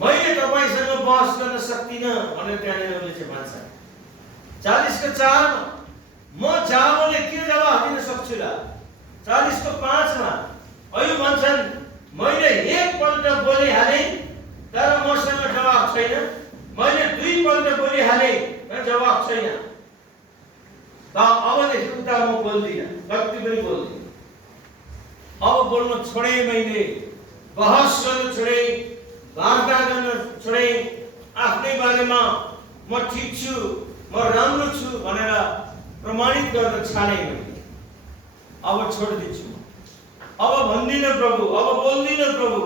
मैले तपाईसँग बहस गर्न सक्दिनँ भनेर त्यहाँनिर उनले चाहिँ भन्छ। 40:4 मा म जामोले के जवाफ दिन सक्छु र? 40:5 मा अयुब भन्छन् मैले एकपल्ट बोलिहाले तर मसँग जवाफ छैन, मैले 2 पल्ट बोलिहाले तर जवाफ छैन। अबदेखि उता म बोल्दिनँ, कति पनि बोल्दिनँ। अब बोल्न छोडे, मैले बहस गर्न छोडे, वार्ता गर्न छोडे, आफ्नै बारेमा म ठिक छु, म राम्रो छु भनेर प्रमाणित गर्न छाडे मैले। अब छोडिदिन्छु, अब भन्दिनँ प्रभु, अब बोल्दिनँ प्रभु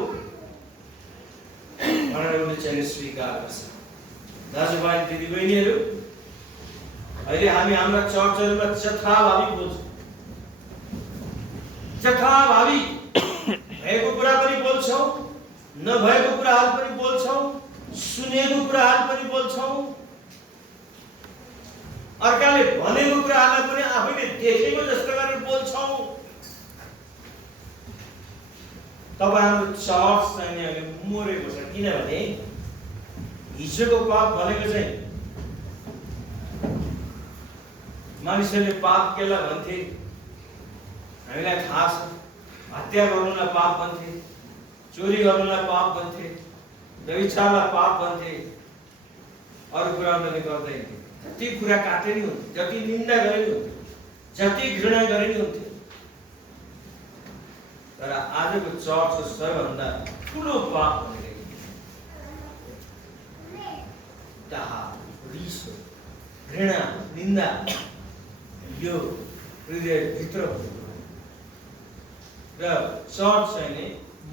भनेर उनले चाहिँ स्वीकार गर्छ। दाजुभाइ दिदीबहिनीहरू, अहिले हामी हाम्रा चर्चहरूमा जथाभावी बोल्छौँ, जथाभावी भएको कुरा पनि बोल्छौँ, नभएको कुराहरू पनि बोल्छौँ, सुनेको कुराहरू पनि बोल्छौँ, अर्काले भनेको कुराहरूलाई पनि आफैले देखेको जस्तो गरेर बोल्छौँ। तपाईहरुको चर्च चाहिँ अहिले मरेको छ, किनभने हिजोको पाप भनेको चाहिँ मानिसहरूले पाप केला भन्थे, हामीलाई थाहा छ। हत्या गर्नुलाई पाप भन्थे, चोरी गर्नुलाई पाप भन्थे, व्यभिचारलाई पाप भन्थे, अरू कुरा उनीहरूले गर्दैन। जति कुरा काटे नि हुन्थ्यो, जति निन्दा गरे नि हुन्थ्यो, जति घृणा गरे नि हुन्थ्यो। तर आजको चर्चको सबैभन्दा ठुलो पाप भनेको डाह, रिस, घृणा, निन्दा यो हृदयभित्र र चर्च चाहिँ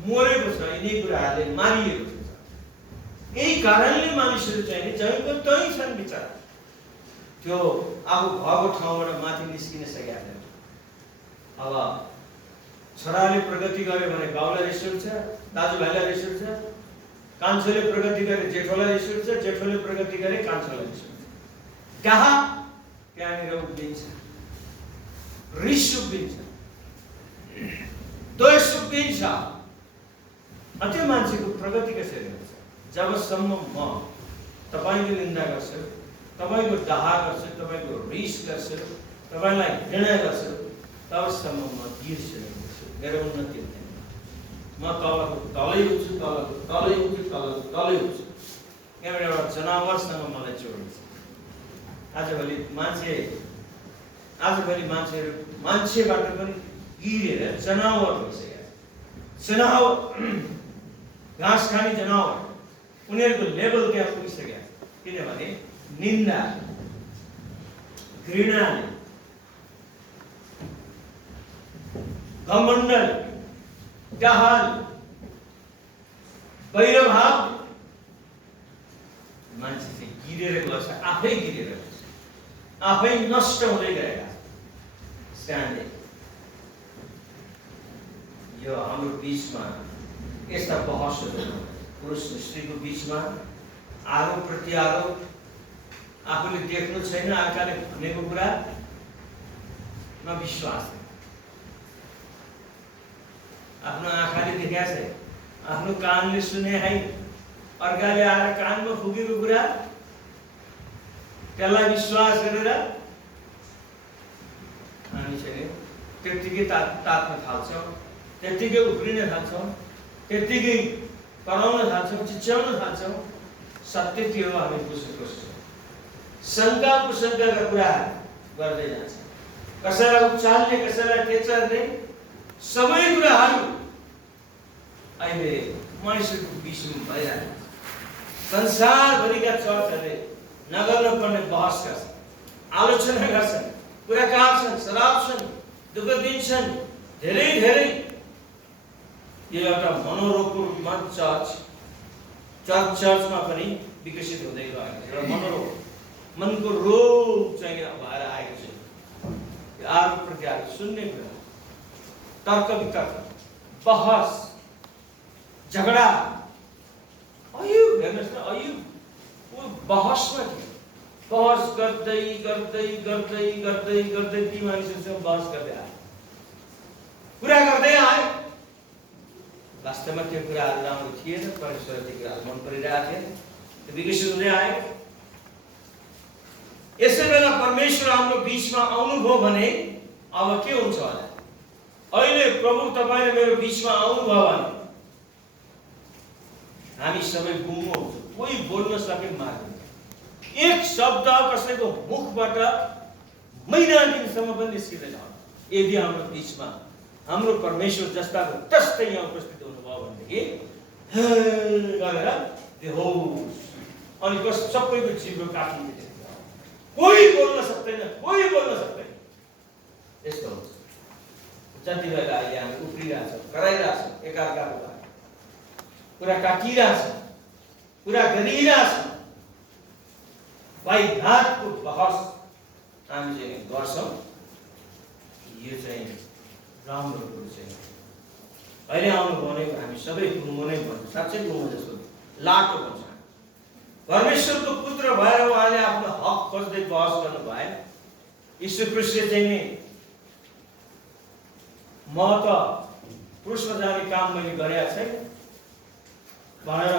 मरेको छ, यिनै कुराहरूले मारिएको छ। यही कारणले मानिसहरू चाहिँ जहीँको तहीँ छन् बिचारा, त्यो आफू भएको ठाउँबाट माथि निस्किन सकेका छैन। अब छोराले प्रगति गर्यो भने बाउलाई रिस उठ्छ, दाजुभाइलाई रिस उठ्छ, कान्छोले प्रगति गरे जेठोलाई रिस उठ्छ, जेठोले प्रगति गरे कान्छोलाई रिस उठ्छ। डाह त्यहाँनिर उभिन्छ, रिस उभिन्छ, द्वेष उभिन्छ। त्यो मान्छेको प्रगति कसरी हुन्छ? जबसम्म म तपाईको निन्दा गर्छु, तपाईको डाह गर्छु, तपाईको रिस गर्छु, तपाईलाई घृणा गर्छु, तबसम्म म गिर्छु, मेरो उन्नति हुँदैन। म तलको तलै हुन्छु, तलको तलै हुन्छु, तलको तलै हुन्छु। यहाँबाट एउटा जनावरसँग मलाई जोडिन्छ। आजभोलि मान्छेहरू मान्छेबाट पनि गिरेर जनावर भइसकेका छन्। जनावर, घाँस खाने जनावर, उनीहरूको लेभल क्या पुगिसकेका छ। किनभने निन्दा, घृणाले, घमण्डले, डाहले, वैरभाव मान्छे चाहिँ गिरेर गएको छ, आफै गिरेर गएको छ, आफै नष्ट हुँदै गएका छन्। यो हाम्रो बीचमा यस्ता बहसहरू, पुरुष स्त्रीको बीचमा आरोप प्रत्यारोप, आफूले देख्नु छैन अर्काले भनेको कुरा विश्वास, आफ्नो आँखाले देखेका छैन, आफ्नो कानले सुने है, अर्काले आएर कानमा फुकेको कुरा त्यसलाई विश्वास गरेर हामी चाहिँ त्यत्तिकै तात्न थाल्छौँ, त्यत्तिकै उफ्रिन थाल्छौँ, त्यत्तिकै कराउन थाल्छौँ, चिच्याउन थाल्छौँ। सत्य के हो हामी बुझ्न खोज्छौँ, शङ्का कुशङ्काका कुराहरू गर्दै जान्छौँ, कसैलाई उचाल्ने, कसैलाई टेचार्ने, सबै कुराहरू अहिले मानिसहरूको बिचमा भइरहेको छ। संसारभरिका चर्चहरूले नगर्न पर्ने बहस गर्छन्, आलोचना गर्छन्, कुरा काट्छन्, सराप्छन्, दुःख दिन्छन्, धेरै धेरै। यो एउटा मनोरोगको रूपमा चर्चमा पनि विकसित हुँदै गएको छ। एउटा मनोरोग, मनको रोग चाहिँ भएर आएको छ। आरोप प्रत्यारोप, सुन्ने कुरा, तर्क वितर्क, बहस, झगडा। अयुब हेर्नुहोस् न, अयुब वो बहसमा थियो, बहस गर्दै गर्दै गर्दै गर्दै गर्दै ती मानिसहरूसँग बहस गर्दै आए, कुरा गर्दै आए। वास्तवमा त्यो कुराहरू राम्रो थिएन, परमेश्वरले त्यो कुराहरू मन परिरहेको थिएन, त्यो विकसित हुँदै आयो। यसै बेला परमेश्वर हाम्रो बिचमा आउनुभयो भने अब के हुन्छ होला? अहिले प्रभु तपाईले मेरो बिचमा आउनुभयो भने हामी सबै गुम्म हुन्छौँ, कोही बोल्न सके मार्दिन्छ। एक शब्द कसैको मुखबाट महिना दिनसम्म पनि निस्किँदैन। यदि हाम्रो बिचमा हाम्रो परमेश्वर जस्ताको तस्तै यहाँ उपस्थित हुनुभयो भनेदेखि गरेर बेहोस अनि सबैको जिब्रो काटिन्छ, कोही बोल्न सक्दैन, कोही बोल्न सक्दैन। यस्तो हुन्छ। जति बेला अहिले हामी उफ्रिरहेछौँ, कराइरहेछौँ, एकअर्काको लागि कुरा काटिरहेछौँ, कुरा गरिरहेछौँ, वाइघाटको बहस हामी चाहिँ गर्छौँ, यो चाहिँ राम्रो कुरो चाहिँ अहिले आउनु भनेको हामी सबै गुम्म नै भन्छौँ, साँच्चै गुम्म जस्तो लाटो भन्छ। परमेश्वरको पुत्र भएर उहाँले आफ्नो हक खोज्दै बहस गर्नु भएन। यीशु ख्रीष्टले चाहिँ नि म त पुरुषमा जाने काम मैले गरेका छैन भनेर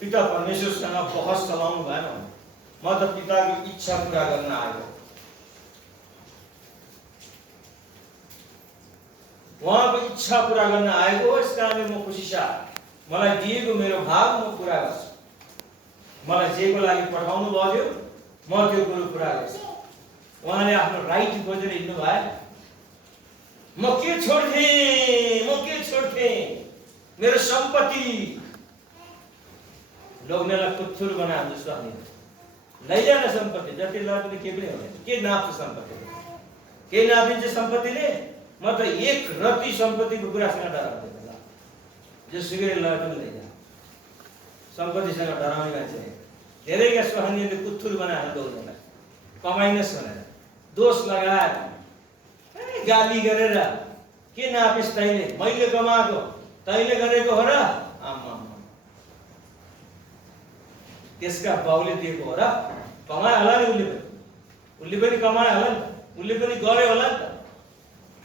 पिता परमेश्वरसँग बहस चलाउनु भएन। म त पिताको इच्छा पुरा गर्न आएको। उहाँको इच्छा पुरा गर्न आएको हो, यस कारणले म खुसी छु। मलाई दिएको मेरो भाग म पुरा गर्छु। मलाई जेको लागि पठाउनु भयो म त्यो कुरो पुरा गर्छु। उहाँले आफ्नो राइट खोजेर हिँड्नु भयो। म के छोड्थेँ मेरो सम्पत्ति लोग्नेलाई कुथुर बनाए जस्तो होइन। लैजान सम्पत्ति जति लग्ने के पनि हुँदैन। के नाप्छ सम्पत्ति? के नापिन्छ सम्पत्तिले? म त एक रति सम्पत्तिको कुरासँग डराउँदैन। ल जेसुकै लय पनि लैजा। सम्पत्तिसँग डराउने मान्छे धेरैका स्वाहानीले कुथुर बनाएर लोग्नेलाई कमाइनस् भनेर दोष लगाएर गाली गरेर के नापिस तैँले? मैले कमाएको तैँले गरेको हो र? आमा त्यसका बाउले दिएको हो र? कमाए होला नि उसले पनि कमाए होला नि, उसले पनि गरे होला नि त।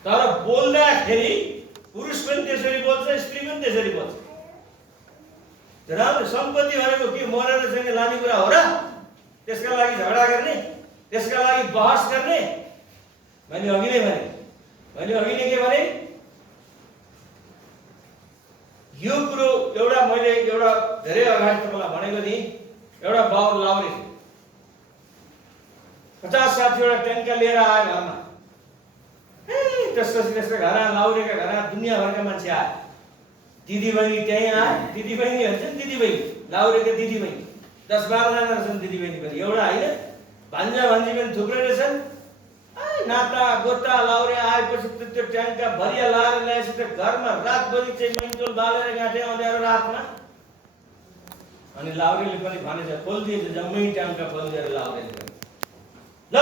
तर बोल्दाखेरि पुरुष पनि त्यसरी बोल्छ, स्त्री पनि त्यसरी बोल्छ। राम्रो सम्पत्ति भनेको के मरेर चाहिँ लाने कुरा हो र? त्यसका लागि झगडा गर्ने, त्यसका लागि बहस गर्ने? मैले अघि नै के भने यो कुरो मैले एउटा धेरै अगाडि तपाईँलाई भनेको थिएँ। एउटा बाउ लाउरे 50-60 ट्याङ्का लिएर आयो घरमा। त्यस्तो घरमा लाउरेका घरमा दुनियाँभरका मान्छे आए। दिदीबहिनी त्यहीँ आए। दिदीबहिनी भन्छ नि, दिदीबहिनी लाउरेका दिदीबहिनी 10-12 जना रहेछन्। दिदीबहिनी पनि एउटा होइन, भान्जा भान्जी पनि थुप्रै रहेछन्। नाता गोता लाउरे आएपछि त्यो ट्याङ्का भरिया लाएर ल्याएपछि त्यो घरमा रातभरि चाहिँ मैन्टोल बालेर गाँठे अँध्यारो रातमा। अनि लाउरेले पनि भनेछ, खोलिदिएछ जम्मै ट्याङ्का खोलिदिएर लाउरेले पनि। ल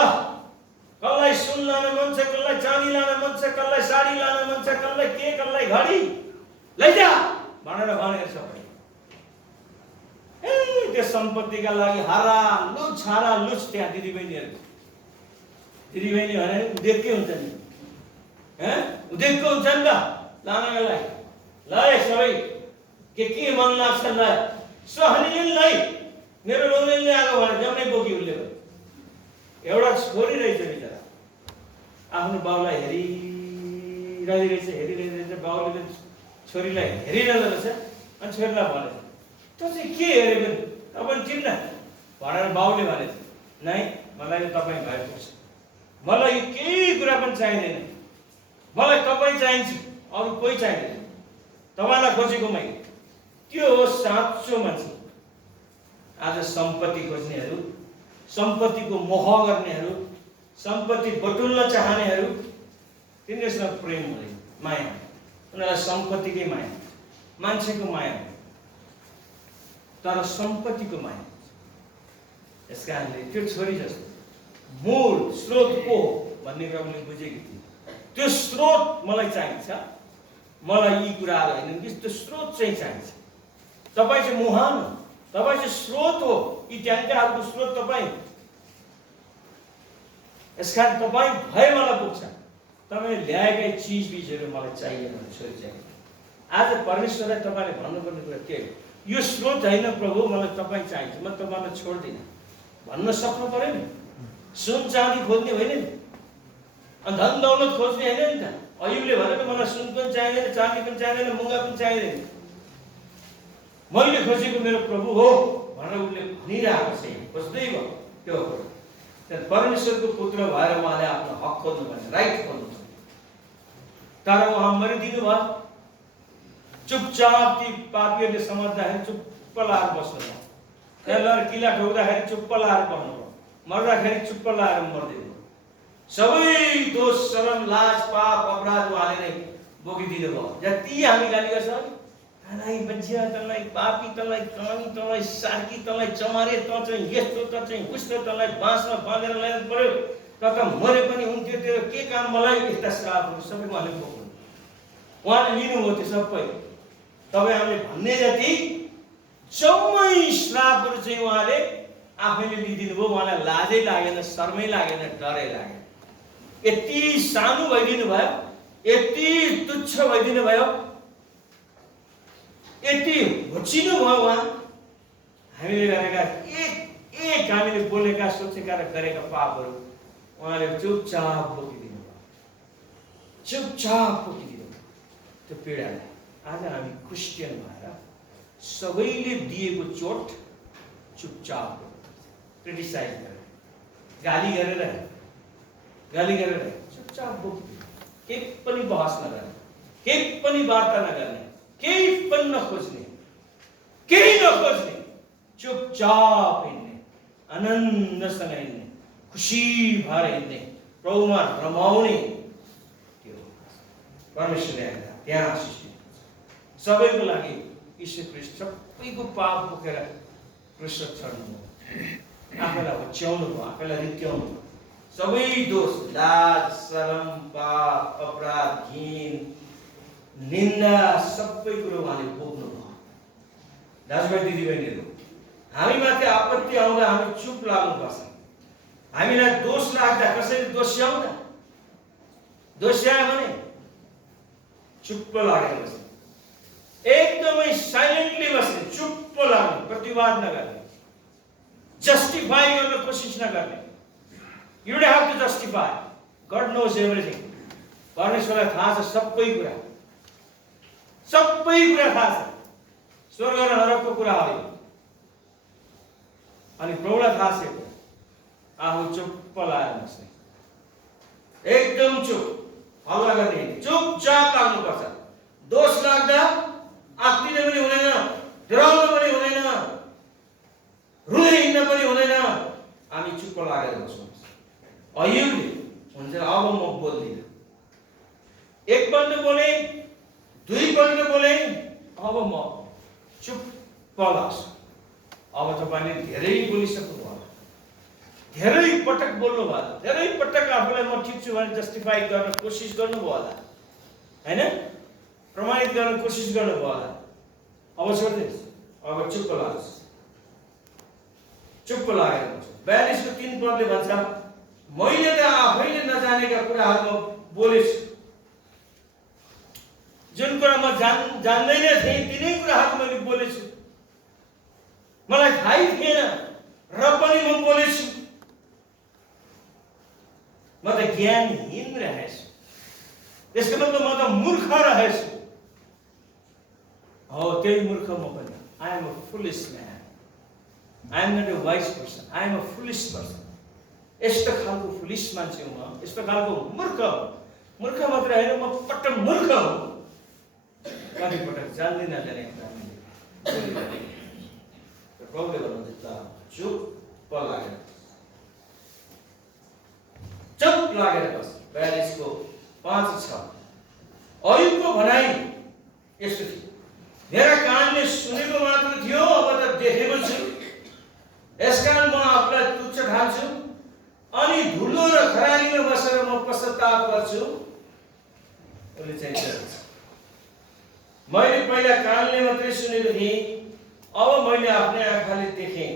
कसलाई सुन लान मन छ, कसलाई चाँदी लान मन छ, कसलाई साडी लान मन छ, कसलाई के, कसलाई घडी लैजा भनेर भनेर सबै त्यो सम्पत्तिका लागि हारा लुच त्यहाँ दिदीबहिनीहरू। दिदीबहिनी भने उदेककै हुन्छ नि, उदेकको हुन्छ नि त लानको लागि। ल सबै के मन लाग्छ ल सहनीले लै मेरो लोग्नेले आएको भने जम्मै बोकी उसले पनि। एउटा छोरी रहेछ बिचरा, आफ्नो बाउलाई हेरिरहेछ। बाउले छोरीलाई हेरिरहेको रहेछ। अनि छोरीलाई भनेछ, त चाहिँ के हेरेको तपाईँ चिन्न भनेर बाउले भनेछ। नै मलाई यो तपाईँ भए पुग्छ, मलाई यो केही कुरा पनि चाहिँदैन, मलाई तपाईँ चाहिन्छ, अरू कोही चाहिँदैन, तपाईँलाई खोजेको मैले। त्यो हो साँचो मान्छे। आज सम्पत्ति खोज्नेहरू, सम्पत्तिको मोह गर्नेहरू, सम्पत्ति बटुल्न चाहनेहरू, तिनीहरूसँग प्रेम हुँदैन, माया। उनीहरूलाई सम्पत्तिकै माया, मान्छेको माया, तर सम्पत्तिको माया। यस कारणले त्यो छोरी जस्तो मूल स्रोत को भन्ने कुरा मैले बुझेकी थिएँ। त्यो स्रोत मलाई चाहिन्छ। मलाई यी कुराहरू होइन कि त्यो स्रोत चाहिँ चाहिन्छ। तपाईँ चाहिँ मुहान हो, तपाईँ चाहिँ स्रोत हो, यी ट्याङ्काहरूको स्रोत तपाईँ। यसकारण तपाईँ भए मलाई पुग्छ। तपाईँ ल्याएकै चिजबिजहरू मलाई चाहिएन। छोरी चाहिए आज परमेश्वरलाई तपाईँले भन्नुपर्ने कुरा के हो? यो स्रोत होइन प्रभु, मलाई तपाईँ चाहिन्छ, म तपाईँलाई छोड्दिनँ भन्न सक्नु पर्यो नि। सुन चाँदी खोज्ने होइन नि, अनि धन दौलत खोज्ने होइन नि त। अयुबले भनेर मलाई सुन पनि चाहिँदैन, चाँदी पनि चाहिँदैन, मुगा पनि चाहिँदैन, मैले खोजेको मेरो प्रभु हो भनेर उसले भनिरहेको छ। खोज्दै भयो त्यो परमेश्वरको पुत्र भएर उहाँले आफ्नो हक खोज्नु पर्छ, राइट खोज्नु पर्छ। तर उहाँ मरिदिनु भयो। चुपचाप ती पापीहरूले समात्दाखेरि चुप्प लाएर बस्नु भयो। त्यसलाई किला ठोक्दाखेरि चुप्प लाएर बस्नु भयो। मर्दाखेरि चुप्प लाएर मर्दिनु। सबै दोष, शरम, लाज, पाप, अपराध उहाँले नै बोकिदिनु भयो। जति हामी गाली गर्छ, तँलाई बज्या, तँलाई पापी, तँलाई कामी, तँलाई सार्की, तँलाई चमारे, तँ चाहिँ यस्तो, तँ चाहिँ उस्तो, तँलाई बाँसमा बाँधेर ल्याउनु पर्यो, त मरे पनि हुन्थ्यो, त्यो के काम मलाई, यस्ता श्रापहरू सबै उहाँले बोक्नु, उहाँले लिनुभयो त्यो सबै। तपाईँ हामीले भन्ने जति जम्मै श्रापहरू चाहिँ उहाँले आफैले लिइदिनु भयो। उहाँलाई लाजै लागेन, शर्मै लागेन, डरै लागेन। यति सानो भइदिनु भयो, यति तुच्छ भइदिनु भयो, यति होचिनु भयो उहाँ। हामीले गरेका एक हामीले बोलेका, सोचेका र गरेका पापहरू उहाँले चुपचाप बोकिदिनु भयो, चुपचाप बोकिदिनु भयो त्यो पीडालाई। आज हामी क्रिस्चियन भएर सबैले दिएको चोट चुपचाप क्रिटिसाइज गरेर, गाली गरेर चुपचाप बोकिदिनु, केही पनि बहस नगर्ने, केही पनि वार्ता नगर्ने, केही पनि नखोज्ने, चुपचाप हिँड्ने, आनन्दसँग हिँड्ने, खुसी भएर हिँड्ने, प्रभुमा रमाउने। त्यो परमेश्वरले त्यहाँ सृष्टि सबैको लागि यीशु ख्रीष्ट सबैको पाप बोकेर क्रुसमा चढ्नुभयो, आफैलाई होच्याउनु भयो, आफैलाई रित्याउनु भयो। सबै दोष, लाज, शरम, पाप, अपराध, घिन, निन्दा, सबै कुरो उहाँले बोक्नु भयो। दाजुभाइ दिदीबहिनीहरू, हामीमाथि आपत्ति आउँदा हामी चुप लाग्नुपर्छ। हामीलाई दोष लाग्दा, कसैले दोष्याउँदा, दोष्यायो भने चुप्प लागेर बस्ने, एकदमै साइलेन्टली बस्ने, चुप्प लाग्ने, प्रतिवाद नगर्ने, जस्टिफाई गर्न कोसिस नगर्ने। You don't have to justify. God knows everything. परमेश्वरलाई थाहा छ सबै कुरा थाहा छ। स्वर्ग र नरकको कुरा हो यो। अनि प्रभुलाई थाहा छ आफू चुप्प लाएर बस्ने, एकदम चुप, हल्ला गर्ने, चुपचाप लाग्नुपर्छ। दोष लाग्दा आत्तिनु पनि हुँदैन, डराउनु पनि हुँदैन, रुँदै हिँड्न पनि हुँदैन, हामी चुप्प लागेर बस्नुपर्छ। अयुबले हुन्छ अब म बोल्दिनँ, एकपल्ट बोले, दुईपल्ट बोले, अब म चुप्प लाग्छु। अब तपाईँले धेरै बोलिसक्नु भयो, धेरै पटक बोल्नु भयो, धेरै पटक आफूलाई म ठिक छु भने जस्टिफाई गर्न कोसिस गर्नुभयो होला, हैन? प्रमाणित गर्न कोसिस गर्नुभयो होला। अब छोड्दिनुहोस्, अब चुप्प लाग्छ, चुप्प लागेर बस्छु। 42 को 3 पदले भन्छ, मैले त आफैले नजानेका कुराहरू बोलेछु, जुन कुरा म जान्दैन थिएँ तिनै कुराहरू मैले बोलेछु, मलाई थाहै थिएन र पनि म बोलेछु। म त ज्ञानहीन रहेछु, त्यसको मतलब म त मूर्ख रहेछु। हो, त्यही मूर्ख म पनि। I am a foolish man. I am not a wise person. I am a foolish person. यस्तो खालको फुलिस मान्छे हुँ म, यस्तो खालको मूर्ख हुँ। मूर्ख मात्र होइन, म पट्ट मूर्ख हुँ। कति पटक जान्दै नजाने प्रभुले भन्नुहुन्छ चुप्प लागेर बस। 42 को 5-6 अयुबको भनाइ यस्तो थियो, मेरा कानले सुनेको मात्र थियो, अब त देखेको छु। यसकारण म आफूलाई तुच्छ ठान्छु अनि धुलो र खरानीमा बसेर म पश्चाताप गर्छु। उसले चाहिँ मैले पहिला कानले मात्रै सुनेको थिएँ, अब मैले आफ्नै आँखाले देखेँ।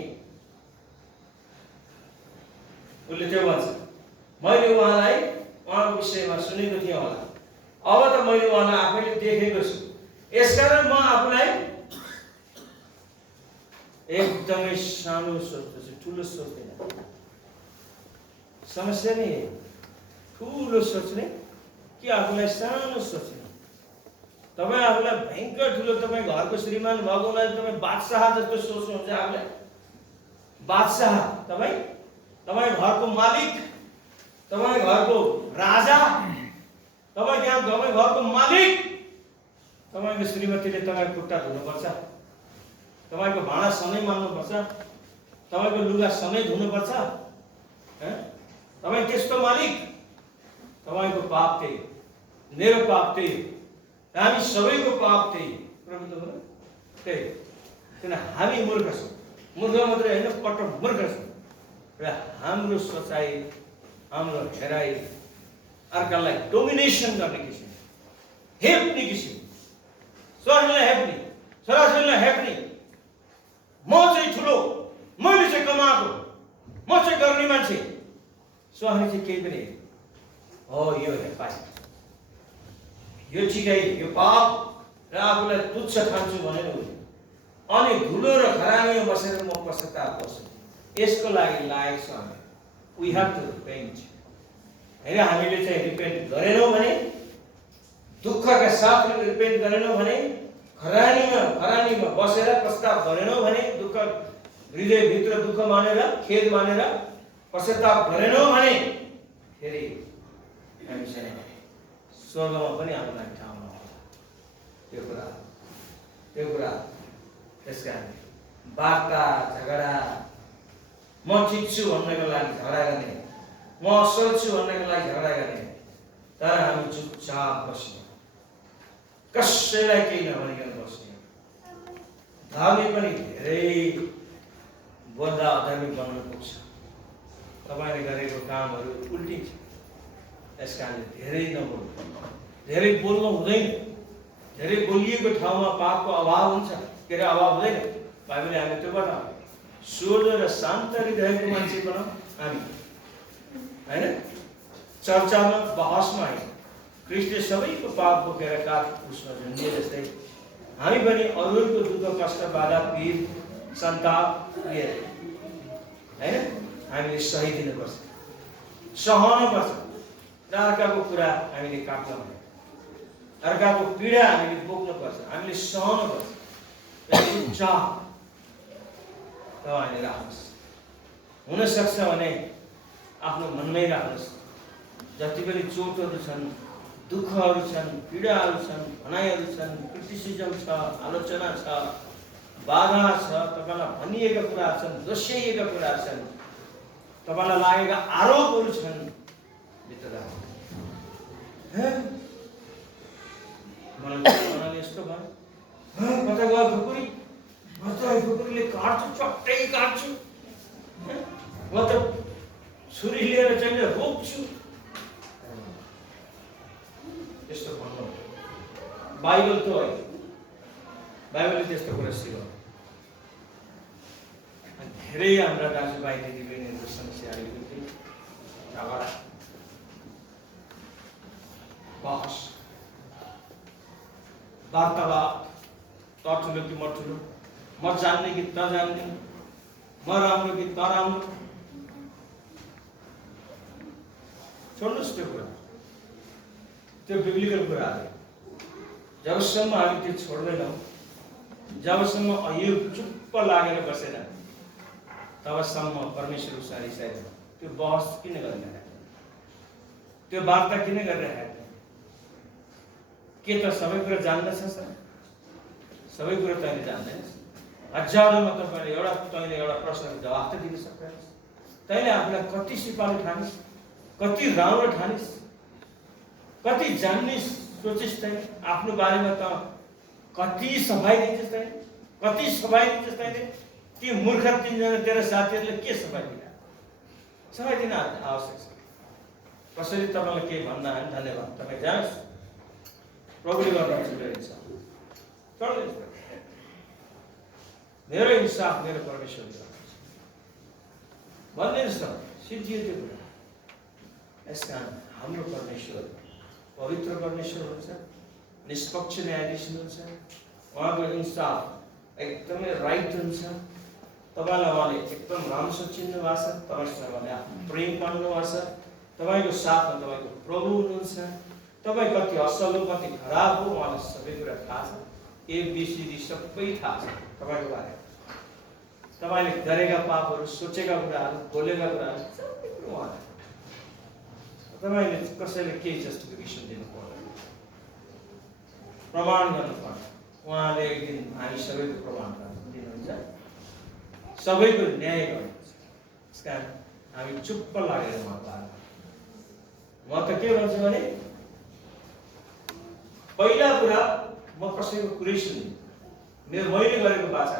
उसले त्यो भन्छ, मैले उहाँको विषयमा सुनेको थिएँ होला, अब त मैले उहाँलाई आफैले देखेको छु। यसकारण म आफूलाई एकदमै सानो सोच्दछु, ठुलो सोच्दैन। समस्या नै ठुलो सोच्ने कि आफूलाई सानो सोच्ने। तपाईँ आफूलाई भयङ्कर ठुलो, तपाईँ घरको श्रीमान भएको हुनाले तपाईँ बादशाह जस्तो सोच्नुहुन्छ आफूलाई। बादशाह तपाईँ घरको मालिक, तपाईँ घरको राजा, तपाईँ घरको मालिक। तपाईँको श्रीमतीले तपाईँको खुट्टा धुनुपर्छ, तपाईँको भाँडा सधैँ मान्नुपर्छ, तपाईँको लुगा सधैँ धुनुपर्छ। तपाईँ त्यस्तो मालिक। तपाईँको पाप त्यही, मेरो पाप त्यही, हामी सबैको पाप त्यही। त्यही किन हामी मूर्ख छौँ। मूर्ख मात्रै होइन, पटक मूर्ख छौँ। र हाम्रो सोचाइ, हाम्रो हेराइ अर्कालाई डोमिनेसन गर्ने किसिम, हेप्ने किसिम, स्वास्नीलाई हेप्ने, छोराछोरीलाई हेप्ने। म चाहिँ ठुलो, मैले चाहिँ कमाएको, म चाहिँ गर्ने मान्छे। स्वास्नी चाहिँ केही पनि हो, यो हेपाइ, यो ठिकै, यो पाप। र आफूलाई तुच्छ ठान्छु भनेर अनि धुलो र खरानीमा बसेर म पश्चाताप गर्छु। यसको लागि लायक छ हामी। We have to repent. होइन, हामीले चाहिँ रिपेन्ट गरेनौँ भने, दुःखका साथले रिपेन्ट गरेनौँ भने, खरानीमा बसेर पश्चाताप गरेनौँ भने, दुःख हृदयभित्र दुःख मानेर, खेद मानेर पश्चाताप गरेनौँ भने फेरि हामीसँग स्वर्गमा पनि हामीलाई ठाउँ नहोला। त्यो कुरा त्यसका वार्ता झगडा, म ठिक छु भन्नको लागि झगडा गर्ने, म असल छु भन्नको लागि झगडा गर्ने, तर हामी चुपचाप बस्ने, कसैलाई केही नभनिकन बस्ने। धार्मिक पनि धेरै बोल्दा अधार्मिक बन्न पुग्छ। तपाईँले गरेको कामहरू उल्टिन्छ। त्यस कारणले धेरै नबोल्नु, धेरै बोल्नु हुँदैन। धेरै बोलिएको ठाउँमा पापको अभाव हुन्छ, के अरे अभाव हुँदैन। बाइबलले हामी त्यो बताउँछ, सोझो र शान्त हृदयको मान्छे बनाऊ हामी, होइन, चर्चामा बहसमा होइन। ख्रिस्टले सबैको पाप बोकेर काठ पुस्न झुन्डिए जस्तै हामी पनि अरूहरूको दुःख कष्ट बाधा पीड सन्ताप लिएर, होइन, हामीले सहिदिनुपर्छ, सहनुपर्छ। र अर्काको कुरा हामीले काट्न पर्छ, अर्काको पीडा हामीले बोक्नुपर्छ, हामीले सहनुपर्छ। चुपचाप तपाईँले राख्नुहोस्। हुनसक्छ भने आफ्नो मनमै राख्नुहोस्। जति पनि चोटहरू छन्, दुःखहरू छन्, पीडाहरू छन्, भनाइहरू छन्, क्रिटिसिजम छ, आलोचना छ, बाधा छ, तपाईँलाई भनिएका कुराहरू छन्, दोस्याइएका कुराहरू छन्, तपाईँलाई लागेका आरोपहरू छन्, भित्र मलाई यस्तो भयो, कता गयो खुकुरी, खुकुरीले काट्छु, चट्टै काट्छु, म त छुरी लिएर चाहिँ रोप्छु। त्यस्तो भन्नु बाइबल त होइन। बाइबलले त्यस्तो कुरा सिकाउँछ। धेरै हाम्रा दाजुभाइ दिदीबहिनीहरूको समस्या आएको थियो, झगडा, बहस, वार्तालाप, त ठुलो कि म ठुलो, म जान्ने कि त जान्ने, म राम्रो कि त राम्रो। छोड्नुहोस् त्यो कुरा, त्यो बिब्लिकल कुराहरू। जबसम्म हामी त्यो छोड्दैनौँ, जबसम्म यो चुप्प लागेर बसेन, तबसम्म परमेश्वरको साथी त्यो बहस किन गरिरहेको, त्यो वार्ता किन गरिरहेको? के त सबै कुरा जान्दछ सर? सबै कुरा तैँले जान्दैनस्। हजारौँमा तैँले एउटा प्रश्नको जवाफ त दिन सक्दैनस्। तैँले आफूलाई कति सिपालु ठानिस्, कति राम्रो ठानिस्, कति जान्निस् सोचिस् तैँले आफ्नो बारेमा, त कति सफाइ दिन्छस् तैँले, कति सफाइ दिन्छस् तैँले। ती मूर्ख तीनजना तेरा साथीहरूले के सफाइ दिन? सफाइ दिन आवश्यक छ। कसैले तपाईँलाई केही भन्दा होइन, धन्यवाद, तपाईँ जानुहोस्, प्रभुले गर्नुहुन्छ मेरो इन्साफ। मेरो इन्साफ मेरो परमेश्वरले गर्नुहुन्छ भन्दिनुहोस् न, सिद्धियो त्यो कुरा। यस कारण हाम्रो परमेश्वर पवित्र परमेश्वर हुन्छ, निष्पक्ष न्यायाधीश हुनुहुन्छ, उहाँको इन्साफ एकदमै राइट हुन्छ। तपाईँलाई उहाँले एकदम राम्रो चिन्नु भएको छ, तपाईँसँग उहाँले आफ्नो प्रेम पाउनु भएको छ, तपाईँको साथमा तपाईँको प्रभु हुनुहुन्छ, तपाईँ कति असल हो कति खराब हो उहाँलाई सबै कुरा थाहा छ, एबिसिडी सबै थाहा छ तपाईँको बारेमा। तपाईँले गरेका पापहरू, सोचेका कुराहरू, बोलेका कुराहरू सबै कुरो उहाँलाई, तपाईँले कसैले केही जस्टिफिकेसन दिनु पर्दैन, प्रमाण गर्नु पर्छ। उहाँले एक दिन हामी सबैको प्रमाण दिनुहुन्छ, सबैको न्याय गर्नुहुन्छ। त्यस कारण हामी चुप्प लागेर उहाँको आगमन। म त के भन्छु भने पहिला कुरा म कसैको कुरै सुन्दिनँ, मैले गरेको बाचा